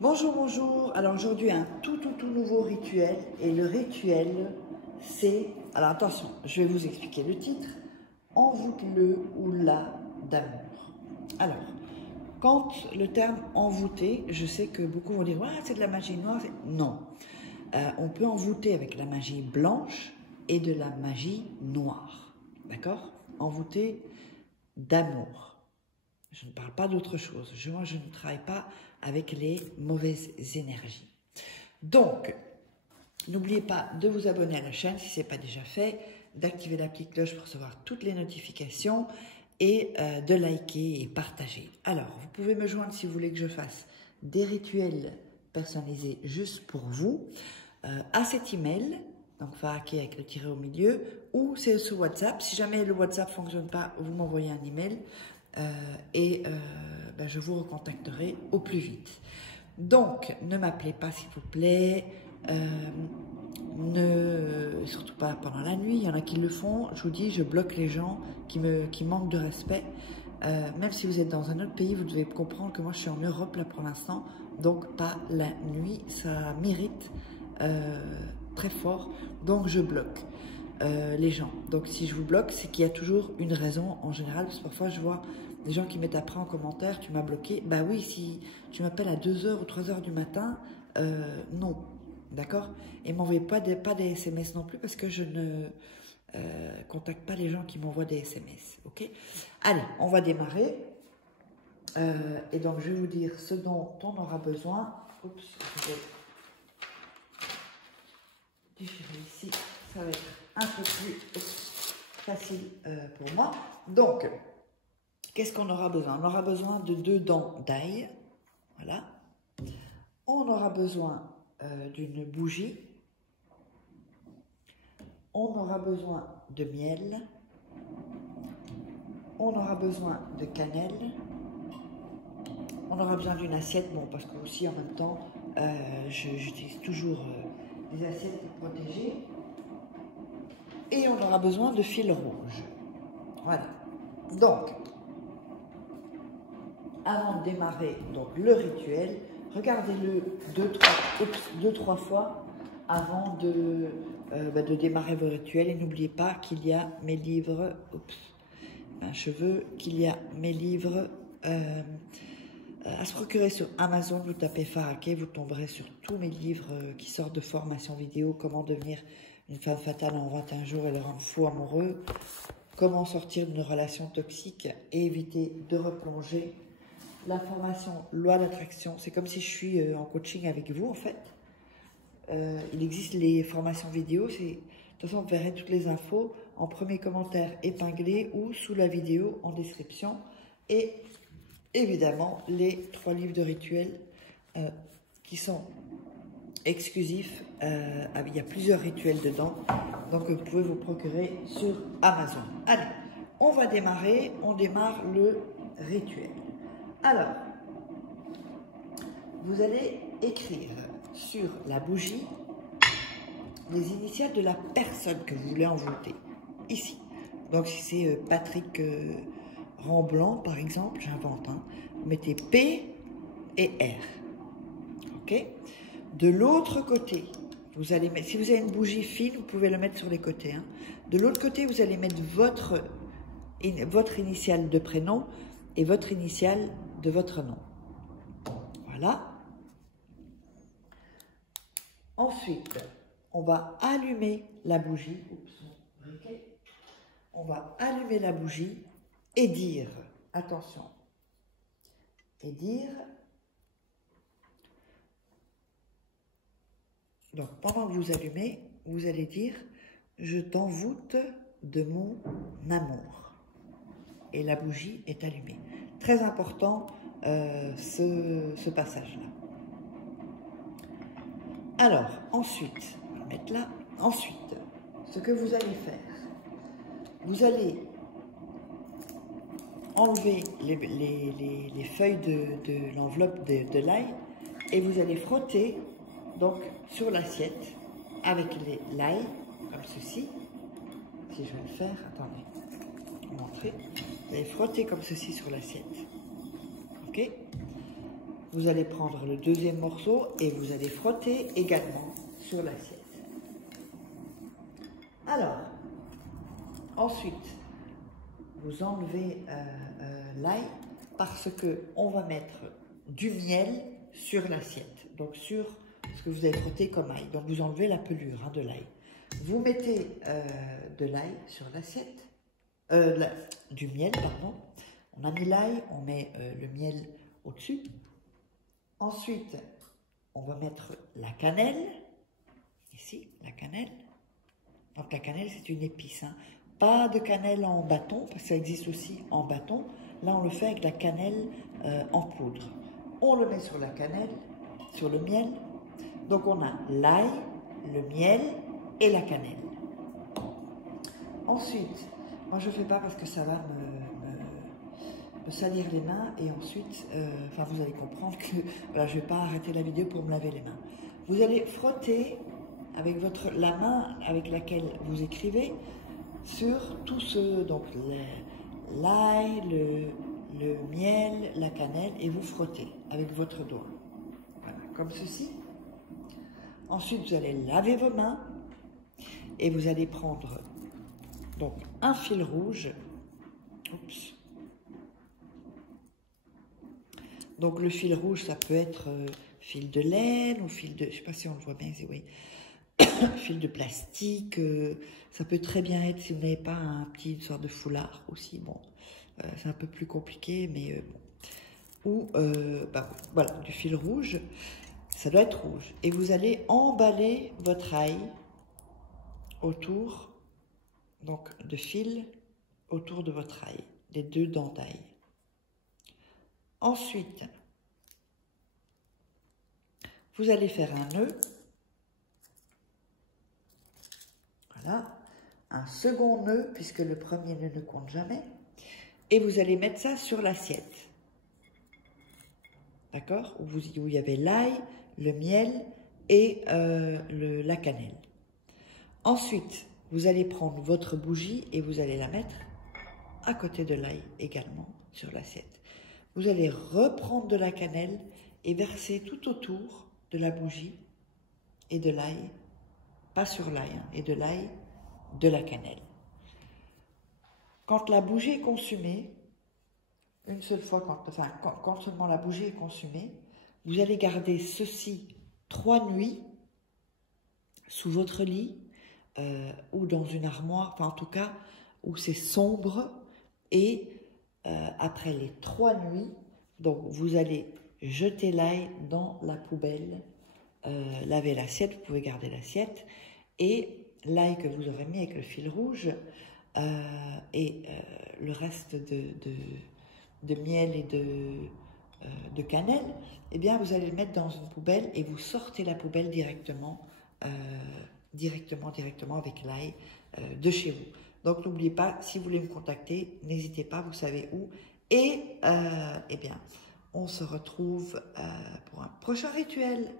Bonjour, bonjour. Alors aujourd'hui, un tout nouveau rituel. Et le rituel, c'est... Alors attention, je vais vous expliquer le titre. Envoûte-le ou la d'amour. Alors, quand le terme envoûter, je sais que beaucoup vont dire, ouais, c'est de la magie noire. Non. On peut envoûter avec la magie blanche et de la magie noire. D'accord? Envoûter d'amour. Je ne parle pas d'autre chose. Moi, je ne travaille pas avec les mauvaises énergies. Donc, n'oubliez pas de vous abonner à la chaîne si ce n'est pas déjà fait, d'activer la petite cloche pour recevoir toutes les notifications et de liker et partager. Alors, vous pouvez me joindre si vous voulez que je fasse des rituels personnalisés juste pour vous à cet email, donc Faake avec le tiret au milieu, ou c'est sur WhatsApp. Si jamais le WhatsApp ne fonctionne pas, vous m'envoyez un email. Je vous recontacterai au plus vite. Donc, ne m'appelez pas s'il vous plaît, surtout pas pendant la nuit, il y en a qui le font, je vous dis, je bloque les gens qui manquent de respect. Même si vous êtes dans un autre pays, vous devez comprendre que moi je suis en Europe là pour l'instant, donc pas la nuit, ça m'irrite très fort, donc je bloque. Les gens. Donc si je vous bloque, c'est qu'il y a toujours une raison en général, parce que parfois je vois des gens qui mettent après en commentaire, tu m'as bloqué. Bah oui, si tu m'appelles à 2h ou 3h du matin, non, d'accord? Et m'envoyez pas des SMS non plus, parce que je ne contacte pas les gens qui m'envoient des SMS, ok? Allez, on va démarrer. Et donc je vais vous dire ce dont on aura besoin. Oups, je vais déchirer ici, ça va être un peu plus facile pour moi. Donc, qu'est-ce qu'on aura besoin? On aura besoin de 2 dents d'ail. Voilà. On aura besoin d'une bougie. On aura besoin de miel. On aura besoin de cannelle. On aura besoin d'une assiette. Bon, parce que aussi en même temps, j'utilise toujours des assiettes protégées. Et on aura besoin de fil rouge. Voilà. Donc, avant de démarrer donc, le rituel, regardez-le 2-3 fois avant de démarrer vos rituels. Et n'oubliez pas qu'il y a mes livres, qu'il y a mes livres à se procurer sur Amazon. Vous tapez Faake, vous tomberez sur tous mes livres qui sortent de formation vidéo, comment devenir une femme fatale en 21 jours et le rendre fou amoureux, comment sortir d'une relation toxique et éviter de replonger. La formation loi d'attraction, c'est comme si je suis en coaching avec vous en fait. Il existe les formations vidéo, de toute façon vous verrez toutes les infos en premier commentaire épinglé ou sous la vidéo en description. Et évidemment les 3 livres de rituels qui sont exclusifs. Il y a plusieurs rituels dedans, donc vous pouvez vous procurer sur Amazon. Allez, on va démarrer, on démarre le rituel. Alors, vous allez écrire sur la bougie les initiales de la personne que vous voulez envoûter, ici. Donc si c'est Patrick Remblanc, par exemple, j'invente, hein, vous mettez P et R. Ok? De l'autre côté, vous allez mettre, si vous avez une bougie fine, vous pouvez le mettre sur les côtés. Hein. De l'autre côté, vous allez mettre votre initiale de prénom et votre initiale de votre nom. Voilà. Ensuite, on va allumer la bougie. On va allumer la bougie et dire, attention, et dire, donc pendant que vous allumez, vous allez dire, je t'envoûte de mon amour. Et la bougie est allumée. Très important ce passage-là. Alors, ensuite, on va mettre là. Ensuite, ce que vous allez faire, vous allez enlever les feuilles de l'enveloppe de l'ail et vous allez frotter donc sur l'assiette avec l'ail, comme ceci. Si je vais le faire, attendez, montrer. Vous allez frotter comme ceci sur l'assiette. Ok? vous allez prendre le deuxième morceau et vous allez frotter également sur l'assiette. Alors, ensuite, vous enlevez l'ail parce que on va mettre du miel sur l'assiette, donc sur ce que vous avez frotté comme ail. Donc vous enlevez la pelure de l'ail. Vous mettez de l'ail sur l'assiette, du miel, pardon. On a mis l'ail, on met le miel au-dessus. Ensuite, on va mettre la cannelle, ici, la cannelle. Donc la cannelle, c'est une épice, hein. Pas de cannelle en bâton, parce que ça existe aussi en bâton. Là, on le fait avec la cannelle en poudre. On le met sur la cannelle, sur le miel. Donc on a l'ail, le miel et la cannelle. Ensuite, moi je ne fais pas parce que ça va me salir les mains et ensuite, enfin vous allez comprendre que voilà, je ne vais pas arrêter la vidéo pour me laver les mains. Vous allez frotter avec la main avec laquelle vous écrivez sur tout ce, donc l'ail, le miel, la cannelle et vous frottez avec votre doigt. Voilà, comme ceci. Ensuite, vous allez laver vos mains et vous allez prendre donc un fil rouge. Oups. Donc le fil rouge, ça peut être fil de laine ou fil de, je ne sais pas si on le voit bien, oui, fil de plastique. Ça peut très bien être si vous n'avez pas une sorte de foulard aussi. Bon, c'est un peu plus compliqué, mais bon. Ou voilà, du fil rouge. Ça doit être rouge. Et vous allez emballer votre ail autour, donc de fil autour de votre ail, les deux dents d'ail. Ensuite, vous allez faire un nœud. Voilà. Un second nœud, puisque le premier nœud ne compte jamais. Et vous allez mettre ça sur l'assiette. D'accord? Où il y avait l'ail, le miel et la cannelle. Ensuite, vous allez prendre votre bougie et vous allez la mettre à côté de l'ail également sur l'assiette. Vous allez reprendre de la cannelle et verser tout autour de la bougie et de l'ail, pas sur l'ail, hein, et de l'ail, de la cannelle. Quand la bougie est consumée, une seule fois, quand seulement la bougie est consumée, vous allez garder ceci 3 nuits sous votre lit ou dans une armoire, enfin en tout cas où c'est sombre et après les 3 nuits, donc vous allez jeter l'ail dans la poubelle, laver l'assiette, vous pouvez garder l'assiette et l'ail que vous aurez mis avec le fil rouge et le reste de miel et de cannelle, eh bien vous allez le mettre dans une poubelle et vous sortez la poubelle directement avec l'ail de chez vous. Donc n'oubliez pas, si vous voulez me contacter, n'hésitez pas, vous savez où. Et eh bien, on se retrouve pour un prochain rituel.